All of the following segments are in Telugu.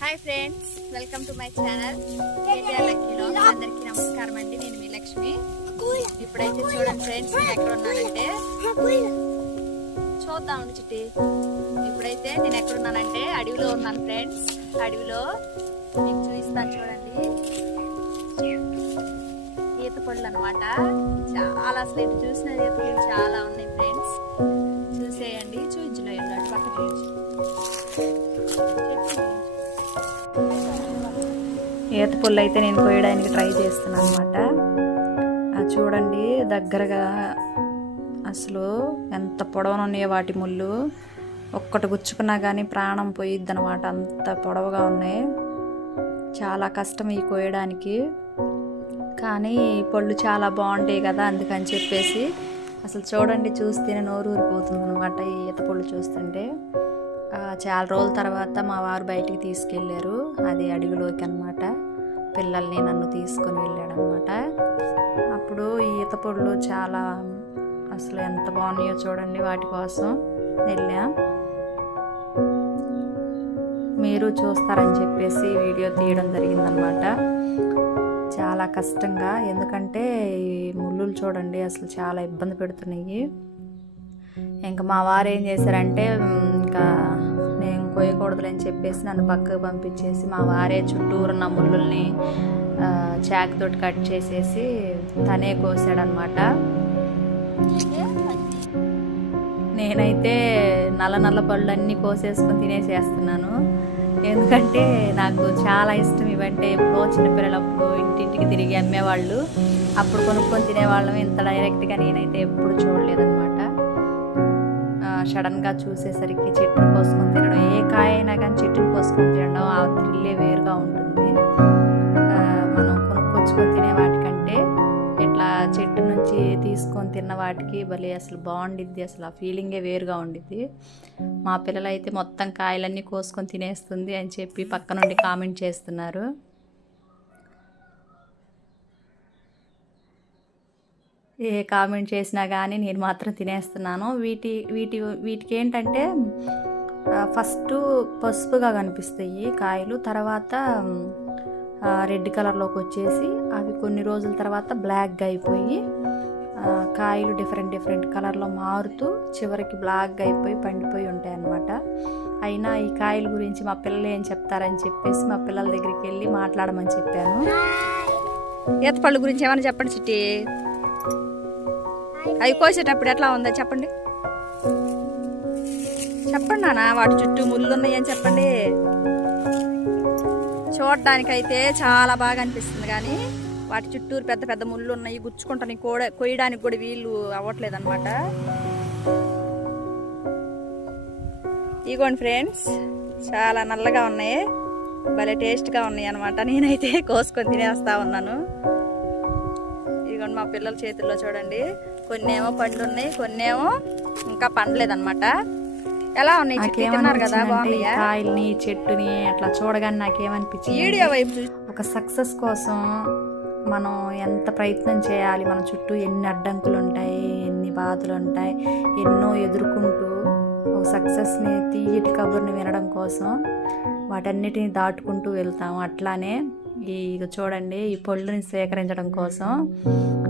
Hi friends welcome to my channel. KTR లక్కీలో అందరికీ నమస్కారం అండి. నేను మీ లక్ష్మి. ఇప్పుడైతే చూడండి ఫ్రెండ్స్ నేను ఎక్కడ ఉన్నానంటే చూద్దామండి చిట్టి. ఇప్పుడైతే నేను ఎక్కడ ఉన్నానంటే అడవిలో ఉన్నాను ఫ్రెండ్స్. అడవిలో మీకు చూపిస్తాను చూడండి. ఈత పళ్ళు అనమాట చాలా అసలు ఇటు చూసిన ఈత పళ్ళు చాలా ఉన్నాయి ఫ్రెండ్స్. చూసేయండి చూపించలేదు పక్కన చూపించు. ఈత పుల్లు అయితే నేను కోయడానికి ట్రై చేస్తున్నాను అనమాట చూడండి దగ్గరగా అసలు ఎంత పొడవున ఉన్నాయో వాటి ముళ్ళు. ఒక్కటి గుచ్చుకున్నా కానీ ప్రాణం పోయిద్ది అనమాట అంత పొడవుగా ఉన్నాయి. చాలా కష్టం ఈ కోయడానికి కానీ ఈ పళ్ళు చాలా బాగుంటాయి కదా అందుకని చెప్పేసి. అసలు చూడండి చూస్తేనే నోరు ఊరిపోతుంది అనమాట ఈ ఈత పళ్ళు చూస్తుంటే. చాలా రోజుల తర్వాత మా వారు బయటికి తీసుకెళ్ళారు. అది అడవిలోకి అనమాట పిల్లల్ని నన్ను తీసుకొని వెళ్ళాడు అనమాట అప్పుడు ఈత పొడులు చాలా అసలు ఎంత బాగున్నాయో చూడండి వాటి కోసం వెళ్ళాం. మీరు చూస్తారని చెప్పేసి వీడియో తీయడం జరిగిందనమాట చాలా కష్టంగా ఎందుకంటే ఈ ముళ్ళులు చూడండి అసలు చాలా ఇబ్బంది పెడుతున్నాయి. ఇంకా మా వారు ఏం చేశారంటే ఇంకా అని చెప్పేసి నన్ను పక్కకు పంపించేసి మా వారే చుట్టూరు ఉన్న ముళ్ళుల్ని ఆ, చాకుతోటి కట్ చేసేసి తనే కోసాడనమాట నేనైతే నల్ల నల్ల పళ్ళన్నీ కోసేసుకొని తినేసేస్తున్నాను. ఎందుకంటే నాకు చాలా ఇష్టం ఇవంటే. ఎప్పుడో చిన్నపిల్లలప్పుడు ఇంటింటికి తిరిగి అమ్మేవాళ్ళు. అప్పుడు కొనుక్కొని తినేవాళ్ళం. ఇంత డైరెక్ట్గా నేనైతే ఎప్పుడు చూడలేదన్నమాట. సడన్గా చూసేసరికి చెట్టును కోసుకొని తినడం ఏ కాయ అయినా కానీ చెట్టును కోసుకొని తినడం ఆ థ్రిల్లే వేరుగా ఉంటుంది. మనం కొనుక్కొచ్చుకొని తినే వాటికంటే ఇట్లా చెట్టు నుంచి తీసుకొని తిన్న వాటికి భలే అసలు బాగుండిద్ది అసలు ఆ ఫీలింగే వేరుగా ఉండిద్ది. మా పిల్లలైతే మొత్తం కాయలన్నీ కోసుకొని తినేస్తుంది అని చెప్పి పక్క నుండి కామెంట్ చేస్తున్నారు. ఏ కామెంట్ చేసినా కానీ నేను మాత్రం తినేస్తున్నాను. వీటి వీటి వీటికి ఏంటంటే ఫస్ట్ పసుపుగా కనిపిస్తాయి కాయలు. తర్వాత రెడ్ కలర్లోకి వచ్చేసి అవి కొన్ని రోజుల తర్వాత బ్లాక్గా అయిపోయి కాయలు డిఫరెంట్ డిఫరెంట్ కలర్లో మారుతూ చివరికి బ్లాక్గా అయిపోయి పండిపోయి ఉంటాయి అన్నమాట అయినా ఈ కాయల గురించి మా పిల్లలు ఏం చెప్తారని చెప్పేసి మా పిల్లల దగ్గరికి వెళ్ళి మాట్లాడమని చెప్పాను. ఈతపళ్ళు గురించి ఏమైనా చెప్పండి చిట్టి. అవి కోసేటప్పుడు ఎట్లా ఉందో చెప్పండి. చెప్పండి నాన్న వాటి చుట్టూ ముళ్ళు ఉన్నాయని చెప్పండి. చూడడానికైతే చాలా బాగా అనిపిస్తుంది కానీ వాటి చుట్టూరు పెద్ద పెద్ద ముళ్ళు ఉన్నాయి గుచ్చుకుంటానికి కూడా కొయ్యడానికి కూడా వీళ్ళు అవ్వట్లేదు అనమాట ఇగోండి ఫ్రెండ్స్ చాలా నల్లగా ఉన్నాయి. భలే టేస్ట్గా ఉన్నాయి అనమాట నేనైతే కోసుకొని తినేస్తా ఉన్నాను. ఇదిగోండి మా పిల్లల చేతుల్లో చూడండి. కొన్ని ఏమో పండ్లు ఉన్నాయి కొన్ని ఏమో ఇంకా పండలేదన్నమాట. ఎలా ఉన్నాయి చిట్టి? తిన్నారు కదా? బాగున్నాయా? కాయల్ని చెట్టుని అట్లా చూడగానే నాకేమనిపించింది వీడియో వైపు చూ- ఒక సక్సెస్ కోసం మనం ఎంత ప్రయత్నం చేయాలి? మన చుట్టూ ఎన్ని అడ్డంకులు ఉంటాయి ఎన్ని బాధలు ఉంటాయి ఎన్నో ఎదుర్కొంటూ ఒక సక్సెస్ని తీయటి కబుర్ని వినడం కోసం వాటన్నిటిని దాటుకుంటూ వెళ్తాము. అట్లానే ఈ చూడండి ఈ పళ్ళుని సేకరించడం కోసం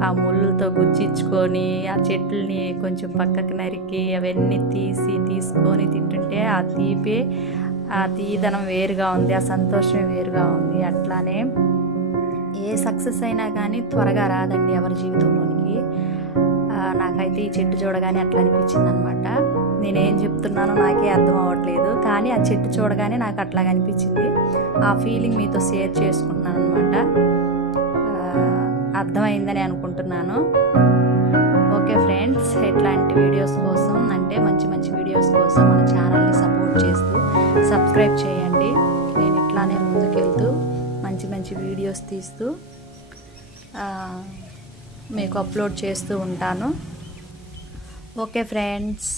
ఆ ముళ్ళతో గుచ్చిచ్చుకొని ఆ చెట్లని కొంచెం పక్కకు నరికి అవన్నీ తీసి తీసుకొని తింటుంటే ఆ తీపి ఆ తీదనం వేరుగా ఉంది ఆ సంతోషం వేరుగా ఉంది అట్లానే. ఏ సక్సెస్ అయినా కానీ త్వరగా రాదండి ఎవరి జీవితంలోనికి. నాకైతే ఈ చెట్టు చూడగానే అట్లా అనిపించింది అనమాట నేనేం చెప్తున్నానో నాకే అర్థం అవ్వట్లేదు కానీ ఆ చెట్టు చూడగానే నాకు అట్లా అనిపించింది. ఆ ఫీలింగ్ మీతో షేర్ చేసుకుంటున్నాను అనమాట అర్థమైందని అనుకుంటున్నాను. ఓకే ఫ్రెండ్స్ ఇట్లాంటి వీడియోస్ కోసం అంటే మంచి మంచి వీడియోస్ కోసం మన ఛానల్ని సపోర్ట్ చేస్తూ సబ్స్క్రైబ్ చేయండి. నేను ఇట్లానే ముందుకెళ్తూ మంచి మంచి వీడియోస్ తీస్తూ మీకు అప్లోడ్ చేస్తూ ఉంటాను. ఓకే ఫ్రెండ్స్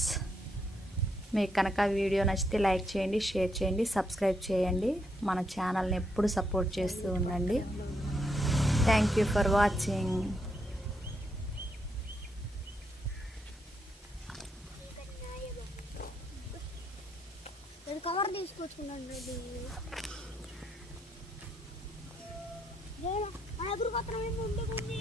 మీకు కనుక వీడియో నచ్చితే లైక్ చేయండి షేర్ చేయండి సబ్స్క్రైబ్ చేయండి. మన ఛానల్ని ఎప్పుడు సపోర్ట్ చేస్తూ ఉండండి. Thank you for watching cover తీసుకొచ్చుకున్నాను ready. ఎదురు ఉండే.